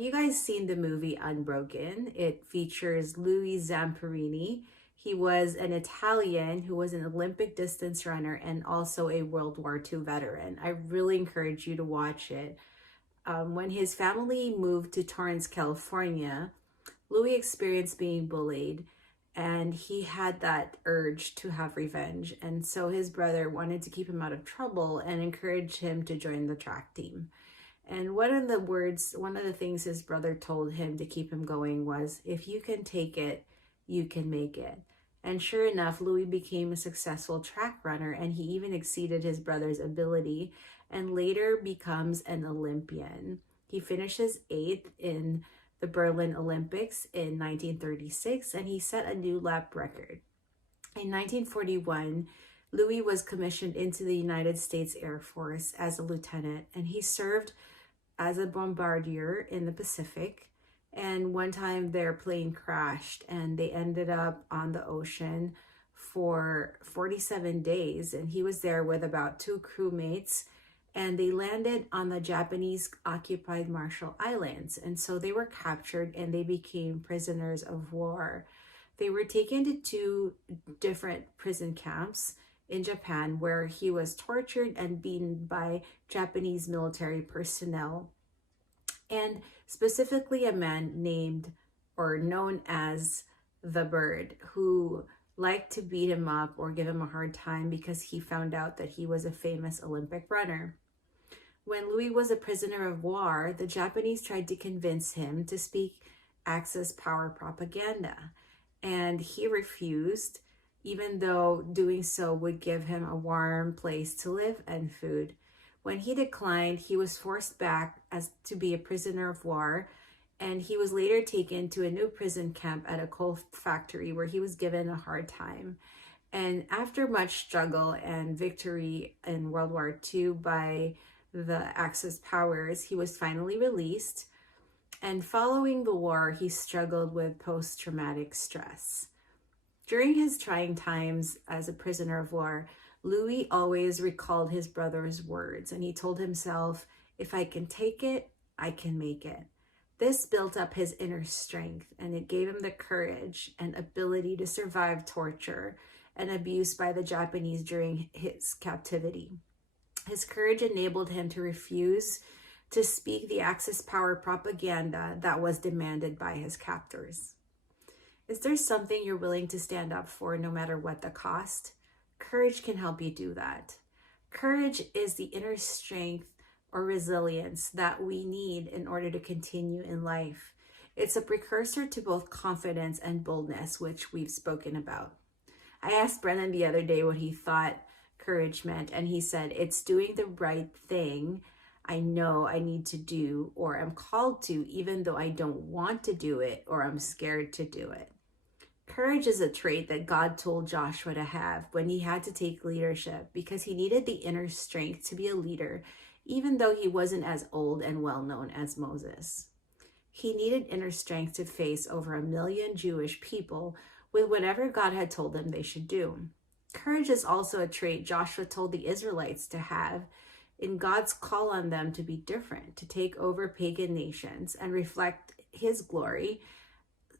you guys seen the movie Unbroken? It features Louis Zamperini. He was an Italian who was an Olympic distance runner and also a World War II veteran. I really encourage you to watch it. When his family moved to Torrance, California, Louis experienced being bullied and he had that urge to have revenge. And so his brother wanted to keep him out of trouble and encouraged him to join the track team. And one of the things his brother told him to keep him going was, if you can take it, you can make it. And sure enough, Louis became a successful track runner and he even exceeded his brother's ability and later becomes an Olympian. He finishes 8th in the Berlin Olympics in 1936 and he set a new lap record. In 1941, Louis was commissioned into the United States Air Force as a lieutenant and he served as a bombardier in the Pacific. And one time their plane crashed and they ended up on the ocean for 47 days. And he was there with about 2 crewmates and they landed on the Japanese occupied Marshall Islands. And so they were captured and they became prisoners of war. They were taken to 2 different prison camps in Japan where he was tortured and beaten by Japanese military personnel. And specifically a man named or known as the Bird, who liked to beat him up or give him a hard time because he found out that he was a famous Olympic runner. When Louis was a prisoner of war, the Japanese tried to convince him to speak Axis power propaganda, and he refused, even though doing so would give him a warm place to live and food. When he declined, he was forced back as to be a prisoner of war, and he was later taken to a new prison camp at a coal factory where he was given a hard time. And after much struggle and victory in World War II by the Axis powers, he was finally released. And following the war, he struggled with post-traumatic stress. During his trying times as a prisoner of war, Louis always recalled his brother's words, and he told himself, if I can take it, I can make it. This built up his inner strength, and it gave him the courage and ability to survive torture and abuse by the Japanese during his captivity. His courage enabled him to refuse to speak the Axis power propaganda that was demanded by his captors. Is there something you're willing to stand up for no matter what the cost? Courage can help you do that. Courage is the inner strength or resilience that we need in order to continue in life. It's a precursor to both confidence and boldness, which we've spoken about. I asked Brennan the other day what he thought courage meant, and he said, it's doing the right thing I know I need to do or am called to, even though I don't want to do it or I'm scared to do it. Courage is a trait that God told Joshua to have when he had to take leadership because he needed the inner strength to be a leader, even though he wasn't as old and well known as Moses. He needed inner strength to face over 1 million Jewish people with whatever God had told them they should do. Courage is also a trait Joshua told the Israelites to have in God's call on them to be different, to take over pagan nations and reflect his glory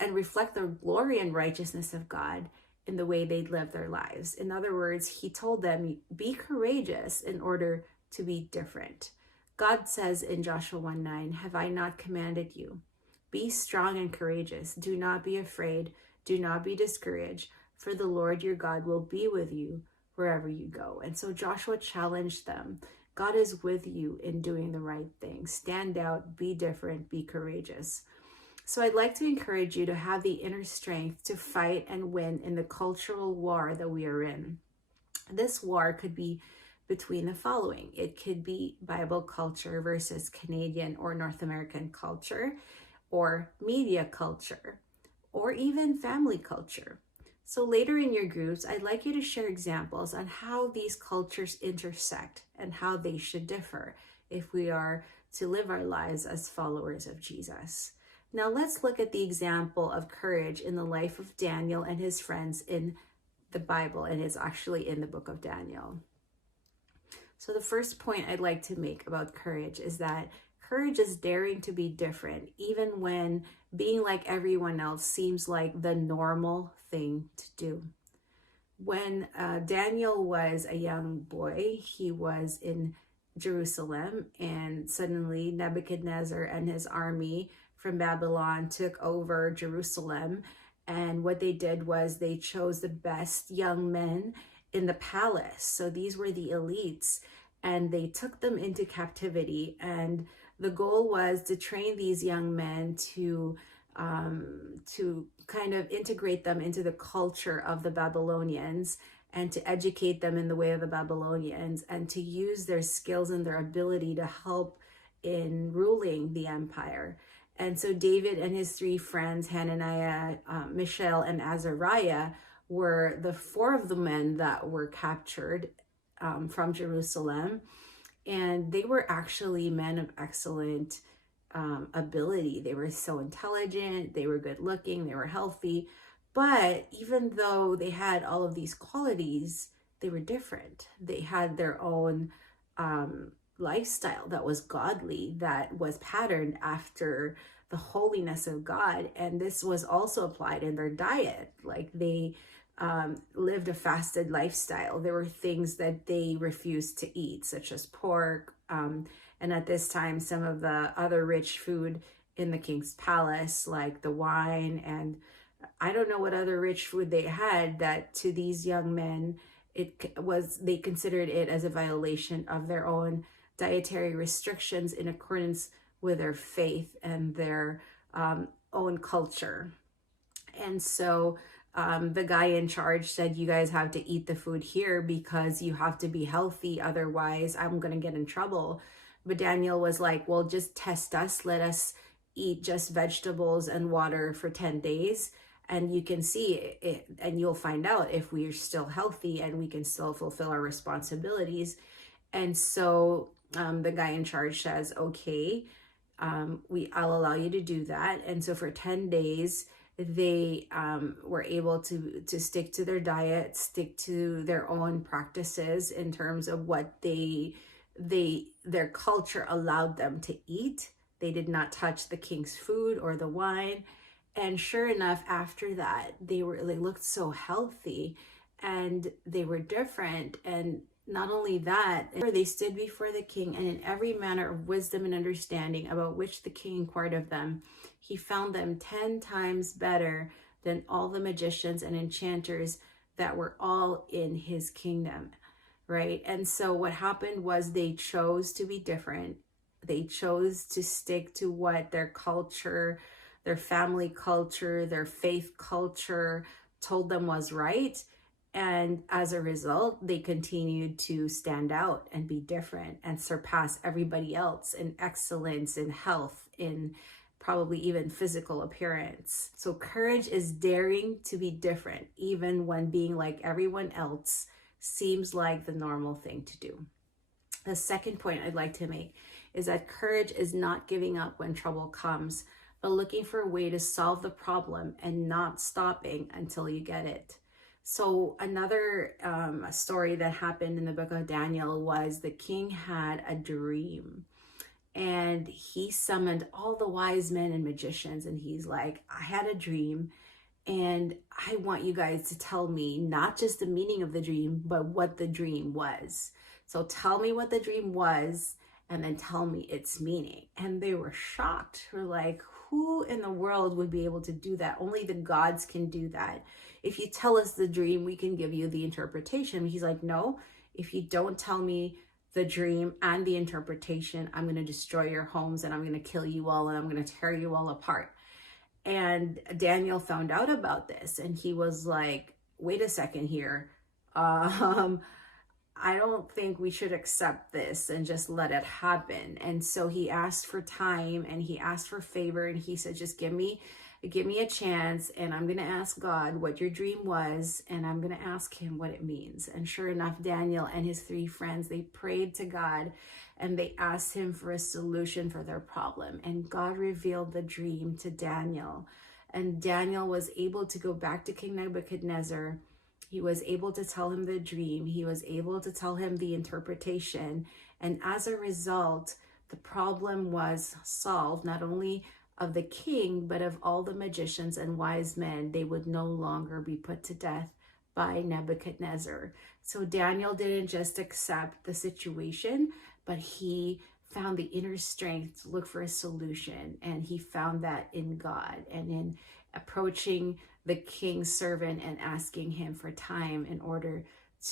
and reflect the glory and righteousness of God in the way they'd live their lives. In other words, he told them, be courageous in order to be different. God says in Joshua 1:9, have I not commanded you? Be strong and courageous. Do not be afraid. Do not be discouraged, for the Lord your God will be with you wherever you go. And so Joshua challenged them. God is with you in doing the right thing. Stand out, be different, be courageous. So I'd like to encourage you to have the inner strength to fight and win in the cultural war that we are in. This war could be between the following. It could be Bible culture versus Canadian or North American culture, or media culture, or even family culture. So later in your groups, I'd like you to share examples on how these cultures intersect and how they should differ if we are to live our lives as followers of Jesus. Now let's look at the example of courage in the life of Daniel and his friends in the Bible, and it's actually in the book of Daniel. So the first point I'd like to make about courage is that courage is daring to be different, even when being like everyone else seems like the normal thing to do. When Daniel was a young boy, he was in Jerusalem, and suddenly Nebuchadnezzar and his army from Babylon took over Jerusalem. And what they did was they chose the best young men in the palace. So these were the elites, and they took them into captivity. And the goal was to train these young men to kind of integrate them into the culture of the Babylonians and to educate them in the way of the Babylonians and to use their skills and their ability to help in ruling the empire. And so David and his three friends, Hananiah, Mishael, and Azariah, were the four of the men that were captured from Jerusalem. And they were actually men of excellent ability. They were so intelligent, they were good looking, they were healthy. But even though they had all of these qualities, they were different. They had their own lifestyle that was godly, that was patterned after the holiness of God. And this was also applied in their diet. Like they lived a fasted lifestyle. There were things that they refused to eat, such as pork. And at this time, some of the other rich food in the king's palace, like the wine, and I don't know what other rich food they had, that to these young men, they considered it as a violation of their own dietary restrictions in accordance with their faith and their own culture. And so the guy in charge said, you guys have to eat the food here because you have to be healthy. Otherwise, I'm going to get in trouble. But Daniel was like, well, just test us. Let us eat just vegetables and water for 10 days. And you can see it, and you'll find out if we're still healthy and we can still fulfill our responsibilities. And so the guy in charge says, okay, I'll allow you to do that. And so for 10 days, they were able to stick to their diet, stick to their own practices in terms of what their culture allowed them to eat. They did not touch the king's food or the wine. And sure enough, after that, they looked so healthy and they were different. And not only that, they stood before the king, and in every manner of wisdom and understanding about which the king inquired of them, he found them 10 times better than all the magicians and enchanters that were all in his kingdom, right? And so what happened was they chose to be different. They chose to stick to what their culture, their family culture, their faith culture told them was right. And as a result, they continued to stand out and be different and surpass everybody else in excellence, in health, in probably even physical appearance. So courage is daring to be different, even when being like everyone else seems like the normal thing to do. The second point I'd like to make is that courage is not giving up when trouble comes, but looking for a way to solve the problem and not stopping until you get it. So another story that happened in the book of Daniel was the king had a dream, and he summoned all the wise men and magicians, and he's like, I had a dream, and I want you guys to tell me not just the meaning of the dream, but what the dream was. So tell me what the dream was, and then tell me its meaning. And they were shocked. We're like, who in the world would be able to do that? Only the gods can do that. If you tell us the dream, we can give you the interpretation. He's like, no, if you don't tell me the dream and the interpretation, I'm going to destroy your homes and I'm going to kill you all and I'm going to tear you all apart. And Daniel found out about this and he was like, wait a second here. I don't think we should accept this and just let it happen. And so he asked for time and he asked for favor, and he said, just give me a chance, and I'm going to ask God what your dream was, and I'm going to ask him what it means. And sure enough, Daniel and his three friends, they prayed to God and they asked him for a solution for their problem. And God revealed the dream to Daniel. And Daniel was able to go back to King Nebuchadnezzar. He was able to tell him the dream. He was able to tell him the interpretation. And as a result, the problem was solved, not only of the king, but of all the magicians and wise men. They would no longer be put to death by Nebuchadnezzar. So Daniel didn't just accept the situation, but he found the inner strength to look for a solution. And he found that in God and in approaching the king's servant and asking him for time in order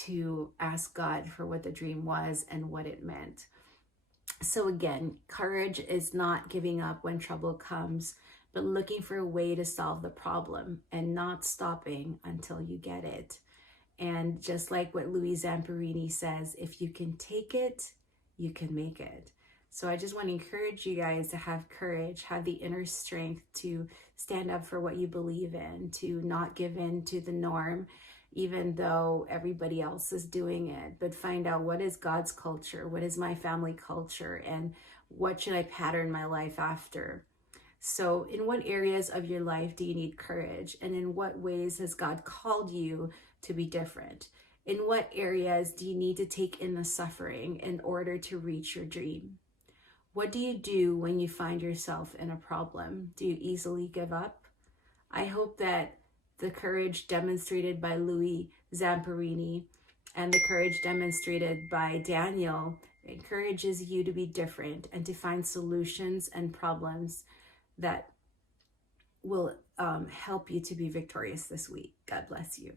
to ask God for what the dream was and what it meant. So again, courage is not giving up when trouble comes, but looking for a way to solve the problem and not stopping until you get it. And just like what Louis Zamperini says, if you can take it, you can make it. So I just want to encourage you guys to have courage, have the inner strength to stand up for what you believe in, to not give in to the norm, even though everybody else is doing it, but find out what is God's culture, what is my family culture, and what should I pattern my life after. So in what areas of your life do you need courage? And in what ways has God called you to be different? In what areas do you need to take in the suffering in order to reach your dream? What do you do when you find yourself in a problem? Do you easily give up? I hope that the courage demonstrated by Louis Zamperini and the courage demonstrated by Daniel encourages you to be different and to find solutions and problems that will help you to be victorious this week. God bless you.